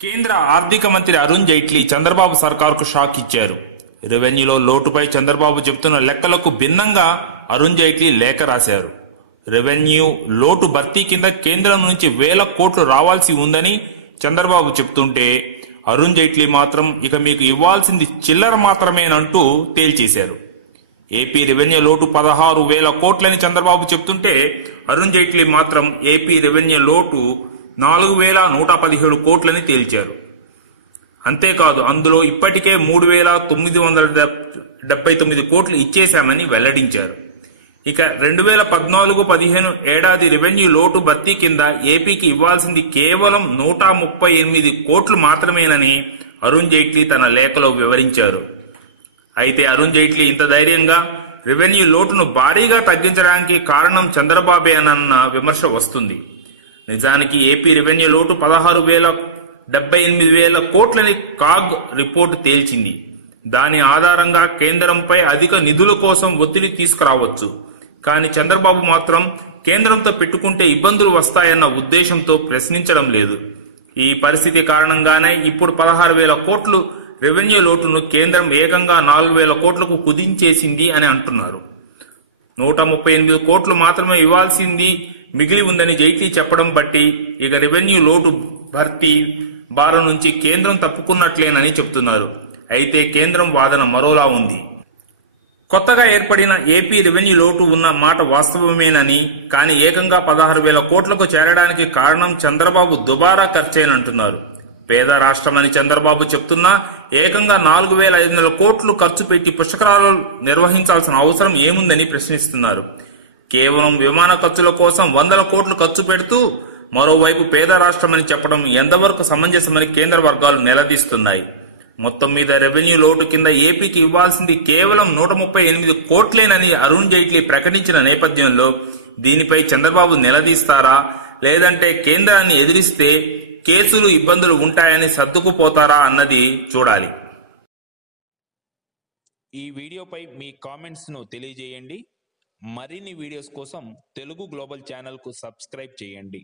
కేంద్ర ఆర్థిక మంత్రి అరుణ్ జైట్లీ చంద్రబాబు సర్కార్కు షాక్ ఇచ్చారు. రెవెన్యూలో లోటుపై చంద్రబాబు చెబుతున్న లెక్కలకు భిన్నంగా అరుణ్ జైట్లీ లేఖ రాశారు. రెవెన్యూ లోటు భర్తీ కింద కేంద్రం నుంచి వేల కోట్లు రావాల్సి ఉందని చంద్రబాబు చెప్తుంటే అరుణ్ జైట్లీ మాత్రం ఇక మీకు ఇవ్వాల్సింది చిల్లర మాత్రమేనంటూ తేల్చేశారు. ఏపీ రెవెన్యూ లోటు 16,000 కోట్లని చంద్రబాబు చెప్తుంటే అరుణ్ జైట్లీ మాత్రం ఏపీ రెవెన్యూ లోటు 4,117 కోట్లని తేల్చారు. అంతేకాదు అందులో ఇప్పటికే 3,979 కోట్లు ఇచ్చేశామని వెల్లడించారు. ఇక 2014-15 ఏడాది రెవెన్యూ లోటు భర్తీ కింద ఏపీకి ఇవ్వాల్సింది కేవలం 138 కోట్లు మాత్రమేనని అరుణ్ జైట్లీ తన లేఖలో వివరించారు. అయితే అరుణ్ జైట్లీ ఇంత ధైర్యంగా రెవెన్యూ లోటును భారీగా తగ్గించడానికి కారణం చంద్రబాబేనన్న విమర్శ వస్తుంది. నిజానికి ఏపీ రెవెన్యూ లోటు 16,78,000 కోట్లని కాగ్ రిపోర్టు తేల్చింది. దాని ఆధారంగా కేంద్రంపై అధిక నిధుల కోసం ఒత్తిడి తీసుకురావచ్చు. కానీ చంద్రబాబు మాత్రం కేంద్రంతో పెట్టుకుంటే ఇబ్బందులు వస్తాయన్న ఉద్దేశంతో ప్రశ్నించడం లేదు. ఈ పరిస్థితి కారణంగానే ఇప్పుడు 16,000 కోట్లు రెవెన్యూ లోటును కేంద్రం ఏకంగా 4,000 కోట్లకు కుదించేసింది అని అంటున్నారు. 138 కోట్లు మాత్రమే ఇవ్వాల్సింది మిగిలి ఉందని జైట్లీ చెప్పడం బట్టి ఇక రెవెన్యూ లోటు భర్తీ భారం నుంచి కేంద్రం తప్పుకున్నట్లేనని చెబుతున్నారు. అయితే కేంద్రం వాదన మరోలా ఉంది. కొత్తగా ఏర్పడిన ఏపీ రెవెన్యూ లోటు ఉన్న మాట వాస్తవమేనని, కానీ ఏకంగా 16,000 కోట్లకు చేరడానికి కారణం చంద్రబాబు దుబారా ఖర్చేనంటున్నారు. పేద రాష్ట్రమని చంద్రబాబు చెప్తున్నా ఏకంగా 4,500 కోట్లు ఖర్చు పెట్టి పుష్కరాలు నిర్వహించాల్సిన అవసరం ఏముందని ప్రశ్నిస్తున్నారు. కేవలం విమాన ఖర్చుల కోసం 100 కోట్లు ఖర్చు పెడుతూ మరోవైపు పేద రాష్ట్రమని చెప్పడం ఎంతవరకు సమంజసమని కేంద్ర వర్గాలు నిలదీస్తున్నాయి. మొత్తం మీద రెవెన్యూ లోటు కింద ఏపీకి ఇవ్వాల్సింది కేవలం 138 కోట్లేనని అరుణ్ జైట్లీ ప్రకటించిన నేపథ్యంలో దీనిపై చంద్రబాబు నిలదీస్తారా, లేదంటే కేంద్రాన్ని ఎదిరిస్తే కేసులు ఇబ్బందులు ఉంటాయని సర్దుకుపోతారా అన్నది చూడాలి. ఈ వీడియోపై మీ కామెంట్స్ ను తెలియజేయండి. మరిన్ని వీడియోస్ కోసం తెలుగు గ్లోబల్ ఛానల్ కు సబ్స్క్రైబ్ చేయండి.